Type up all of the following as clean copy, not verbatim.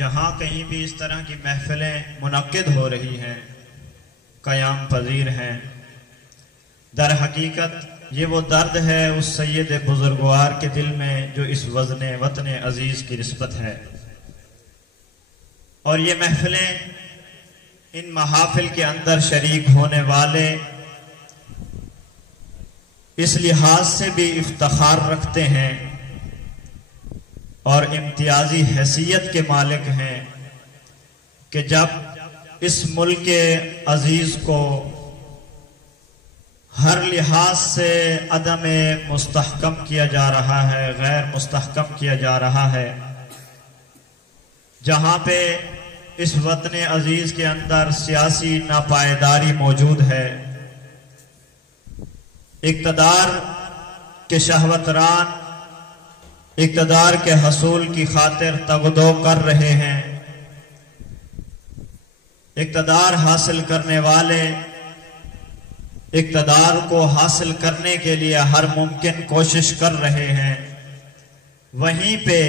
जहाँ कहीं भी इस तरह की महफिलें मुनक्किद हो रही हैं, क़याम पजीर हैं, दर हकीकत ये वो दर्द है उस सैयद बुजुर्गवार के दिल में जो इस वज़न वतन अजीज़ की निस्बत है। और ये महफिलें, इन महाफिल के अंदर शरीक होने वाले इस लिहाज से भी इफ्तिखार रखते हैं और इम्तियाजी हैसियत के मालिक हैं कि जब इस मुल्क के अजीज को हर लिहाज से अदम मुस्तहकम किया जा रहा है, गैर मुस्तहकम किया जा रहा है, जहां पे इस वतन अजीज के अंदर सियासी नापायदारी मौजूद है, इक़्तिदार के शहवतरान इक़्तिदार के हसूल की खातिर तगदो कर रहे हैं, इक़्तिदार हासिल करने वाले इक़्तिदार को हासिल करने के लिए हर मुमकिन कोशिश कर रहे हैं। वहीं पे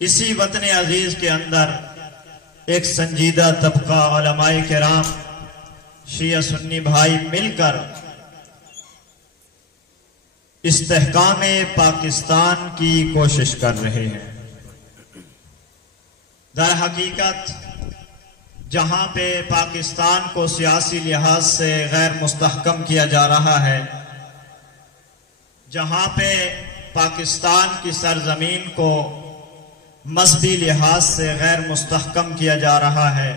इसी वतन अजीज के अंदर एक संजीदा तबका उलमाए किराम, शिया सुन्नी भाई मिलकर इस्तेहकाम पाकिस्तान की कोशिश कर रहे हैं। दर हकीकत जहां पे पाकिस्तान को सियासी लिहाज से गैर मुस्तहकम किया जा रहा है, जहां पे पाकिस्तान की सरजमीन को मज़हबी लिहाज से गैर मुस्तहकम किया जा रहा है,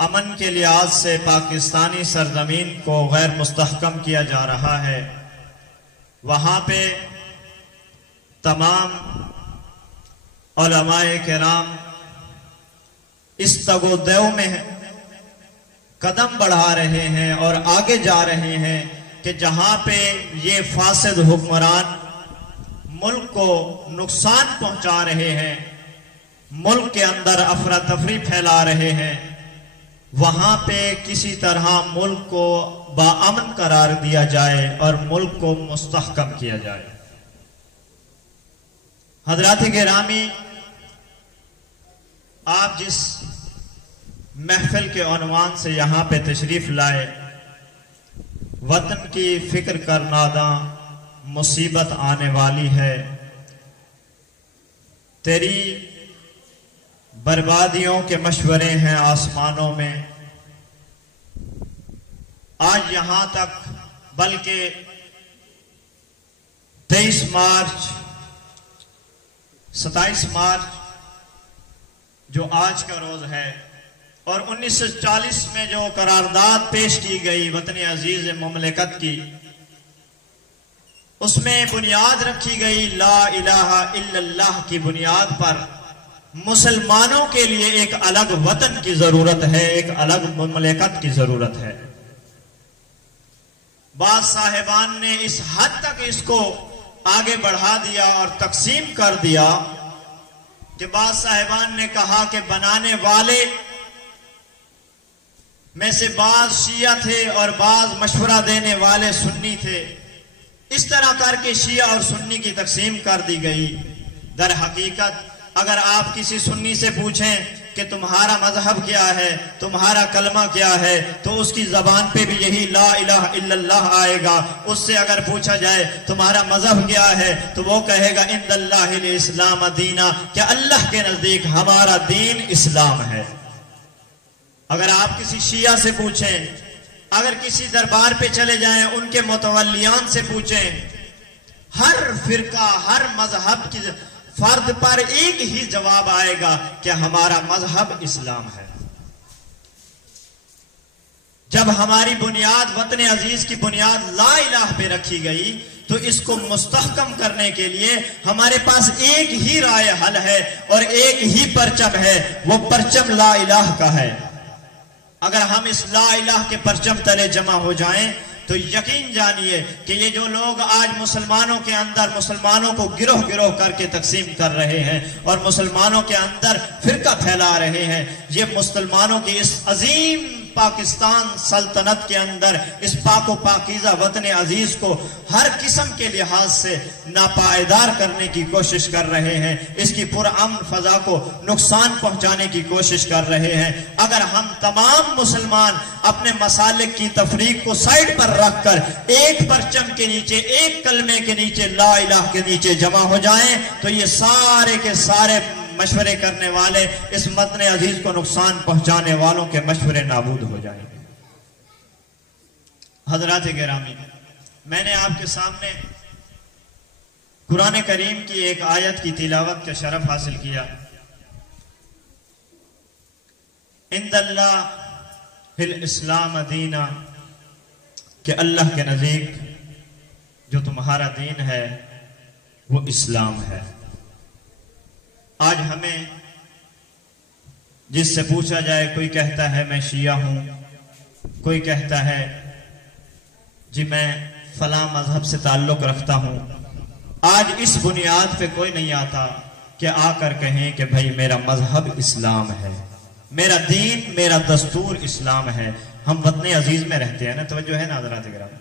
अमन के लिहाज से पाकिस्तानी सरजमीन को गैर मुस्तहकम किया जा रहा है, वहां पे तमाम उलमाए किराम इस तगोदेव में कदम बढ़ा रहे हैं और आगे जा रहे हैं कि जहां पे ये फासिद हुक्मरान मुल्क को नुकसान पहुंचा रहे हैं, मुल्क के अंदर अफरा तफरी फैला रहे हैं, वहां पे किसी तरह मुल्क को बाअमन करार दिया जाए और मुल्क को मुस्तहकम किया जाए। हजरात गिरामी, आप जिस महफिल के उन्वान से यहां पे तशरीफ लाए, वतन की फिक्र करना दा मुसीबत आने वाली है, तेरी बर्बादियों के मशवरे हैं आसमानों में। आज यहां तक बल्कि 23 मार्च 27 मार्च जो आज का रोज है और 1940 में जो करारदाद पेश की गई वतन अजीज मुमलिकत की, उसमें बुनियाद रखी गई ला इलाहा इल्लल्लाह की बुनियाद पर मुसलमानों के लिए एक अलग वतन की जरूरत है, एक अलग मुमलिकत की जरूरत है। बाद साहिबान ने इस हद तक इसको आगे बढ़ा दिया और तकसीम कर दिया कि बाद साहिबान ने कहा कि बनाने वाले में से बाज शिया थे और बाज मशवरा देने वाले सुन्नी थे। इस तरह करके शिया और सुन्नी की तकसीम कर दी गई। दर हकीकत अगर आप किसी सुन्नी से पूछें कि तुम्हारा मजहब क्या है, तुम्हारा कलमा क्या है, तो उसकी जबान पे भी यही ला इलाहा इल्लल्लाह आएगा। उससे अगर पूछा जाए तुम्हारा मजहब क्या है, तो वो कहेगा इंदल्लाहिल इस्लाम दीना, क्या अल्लाह के नजदीक हमारा दीन इस्लाम है। अगर आप किसी शिया से पूछें, अगर किसी दरबार पे चले जाएं, उनके मुतवल्लियान से पूछें, हर फिरका हर मजहब की फर्द पर एक ही जवाब आएगा कि हमारा मजहब इस्लाम है। जब हमारी बुनियाद वतन अजीज की बुनियाद ला इलाह पे रखी गई, तो इसको मुस्तहकम करने के लिए हमारे पास एक ही राय हल है और एक ही परचम है, वो परचम ला इलाह का है। अगर हम इस ला इलाह के परचम तले जमा हो जाएं, तो यकीन जानिए कि ये जो लोग आज मुसलमानों के अंदर मुसलमानों को गिरोह गिरोह करके तकसीम कर रहे हैं और मुसलमानों के अंदर फिरका फैला रहे हैं, ये मुसलमानों की इस अजीम पाकिस्तान सल्तनत के अंदर इस पाको पाकीज़ा वतन अजीज को हर किस्म के लिहाज से नापायदार करने की कोशिश कर रहे हैं, इसकी पुरअमन फजा को नुकसान पहुंचाने की कोशिश कर रहे हैं। अगर हम तमाम मुसलमान अपने मसालिक की तफरीक को साइड पर रखकर एक परचम के नीचे, एक कलमे के नीचे, ला इलाह के नीचे जमा हो जाएं, तो ये सारे के सारे मशवरे करने वाले, इस वतन अजीज को नुकसान पहुंचाने वालों के मशवरे नाबूद हो जाएंगे। हजरात गिरामी, मैंने आपके सामने कुरान करीम की एक आयत की तिलावत का शरफ हासिल किया। इंदल्लाहिल इस्लाम दीना, कि अल्लाह के नज़दीक जो तुम्हारा दीन है वो इस्लाम है। आज हमें जिससे पूछा जाए, कोई कहता है मैं शिया हूं, कोई कहता है जी मैं फलां मजहब से ताल्लुक रखता हूं। आज इस बुनियाद पे कोई नहीं आता कि आकर कहें कि भाई मेरा मजहब इस्लाम है, मेरा दीन, मेरा दस्तूर इस्लाम है। हम वतन अजीज में रहते हैं ना, तवज्जो है ना हज़रात किराम?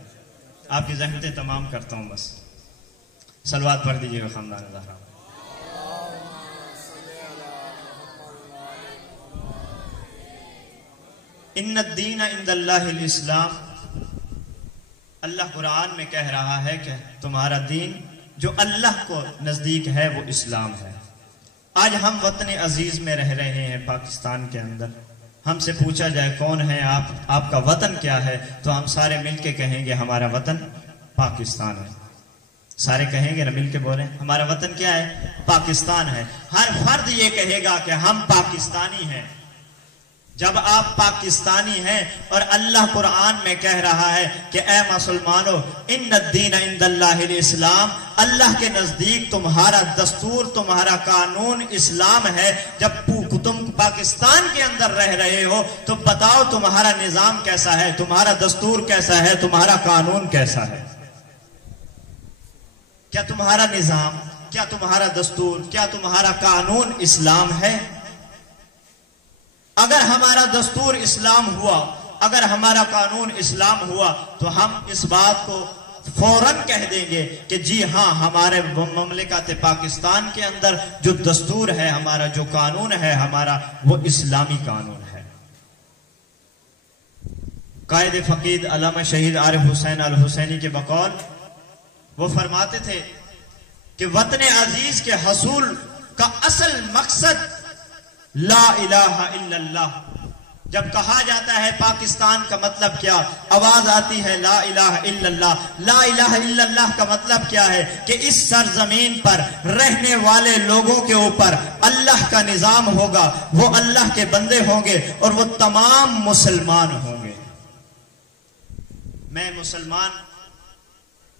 आपकी ज़हमतें तमाम करता हूं, बस सलवात पढ़ दीजिएगा खानदान ज़हरा। इन्नद्दीन इंदल्लाहिल इस्लाम, अल्लाह कुरान में कह रहा है कि तुम्हारा दीन जो अल्लाह को नजदीक है वो इस्लाम है। आज हम वतन अजीज में रह रहे हैं पाकिस्तान के अंदर, हमसे पूछा जाए कौन है आप, आपका वतन क्या है, तो हम सारे मिलके कहेंगे हमारा वतन पाकिस्तान है। सारे कहेंगे ना, मिलके बोले हमारा वतन क्या है, पाकिस्तान है। हर फर्द ये कहेगा कि हम पाकिस्तानी हैं। जब आप पाकिस्तानी हैं और अल्लाह कुरान में कह रहा है कि ए मुसलमानों, इन्नद्दीन इंदल्लाहिल इस्लाम, अल्लाह के नजदीक तुम्हारा दस्तूर, तुम्हारा कानून इस्लाम है। जब तुम पाकिस्तान के अंदर रह रहे हो तो बताओ तुम्हारा निजाम कैसा है, तुम्हारा दस्तूर कैसा है, तुम्हारा कानून कैसा है? क्या तुम्हारा निजाम, क्या तुम्हारा दस्तूर, क्या तुम्हारा कानून इस्लाम है? अगर हमारा दस्तूर इस्लाम हुआ, अगर हमारा कानून इस्लाम हुआ, तो हम इस बात को फौरन कह देंगे कि जी हाँ, हमारे ममलिकत पाकिस्तान के अंदर जो दस्तूर है हमारा, जो कानून है हमारा, वो इस्लामी कानून है। कायद फकीद अल्लामा शहीद आरिफ हुसैन अल हुसैनी के बकौल वो फरमाते थे कि वतन अजीज के हसूल का असल मकसद ला इलाहा इल्लल्लाह। जब कहा जाता है पाकिस्तान का मतलब क्या, आवाज आती है ला इलाहा इल्लल्लाह। ला इलाहा इल्लल्लाह का मतलब क्या है कि इस सरजमीन पर रहने वाले लोगों के ऊपर अल्लाह का निजाम होगा, वो अल्लाह के बंदे होंगे और वो तमाम मुसलमान होंगे। मैं मुसलमान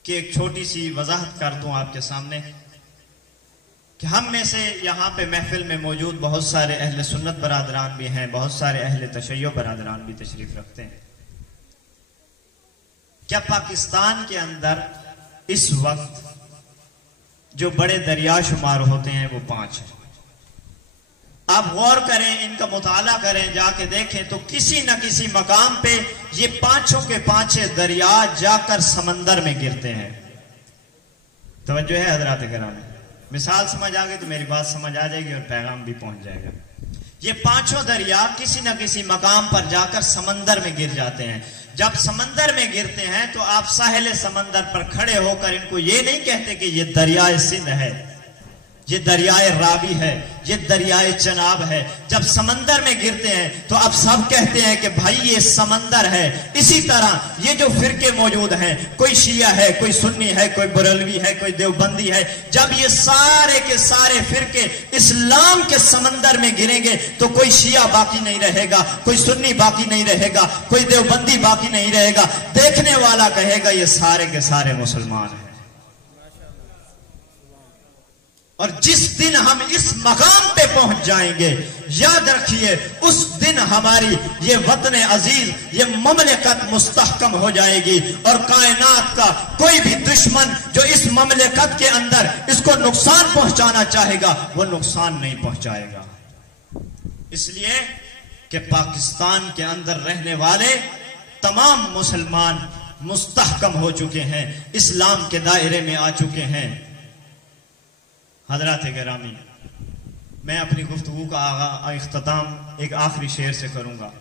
की एक छोटी सी वजाहत कर दूं आपके सामने कि हम में से यहाँ पे महफिल में मौजूद बहुत सारे अहले सुन्नत बरादरान भी हैं, बहुत सारे अहले तशय्यो बरादरान भी तशरीफ रखते हैं। क्या पाकिस्तान के अंदर इस वक्त जो बड़े दरिया शुमार होते हैं वो 5 हैं? आप गौर करें, इनका मुताला करें, जाके देखें तो किसी न किसी मकाम पे ये 5 के 5 दरिया जाकर समंदर में गिरते हैं। तवज्जो है हजरात किराम? मिसाल समझ आ गई तो मेरी बात समझ आ जाएगी और पैगाम भी पहुंच जाएगा। ये 5 दरिया किसी न किसी मकाम पर जाकर समंदर में गिर जाते हैं। जब समंदर में गिरते हैं तो आप साहिल समंदर पर खड़े होकर इनको ये नहीं कहते कि ये दरियाए सिंध है, ये दरियाए रावी है, ये दरियाए चनाब है। जब समंदर में गिरते हैं तो आप सब कहते हैं कि भाई ये समंदर है। इसी तरह ये जो फिरके मौजूद हैं, कोई शिया है, कोई सुन्नी है, कोई बरेलवी है, कोई देवबंदी है, जब ये सारे के सारे फिरके इस्लाम के समंदर में गिरेंगे तो कोई शिया बाकी नहीं रहेगा, कोई सुन्नी बाकी नहीं रहेगा, कोई देवबंदी बाकी नहीं रहेगा। देखने वाला कहेगा ये सारे के सारे मुसलमान हैं। और जिस दिन हम इस मकाम पे पहुंच जाएंगे, याद रखिए उस दिन हमारी ये वतन अजीज, ये ममलिकत मुस्तहकम हो जाएगी और कायनात का कोई भी दुश्मन जो इस ममलिकत के अंदर इसको नुकसान पहुंचाना चाहेगा वो नुकसान नहीं पहुंचाएगा। इसलिए कि पाकिस्तान के अंदर रहने वाले तमाम मुसलमान मुस्तहकम हो चुके हैं, इस्लाम के दायरे में आ चुके हैं। हजरात गिरामी, मैं अपनी गुफ्तगू का इख्तिताम एक आखिरी शेर से करूंगा।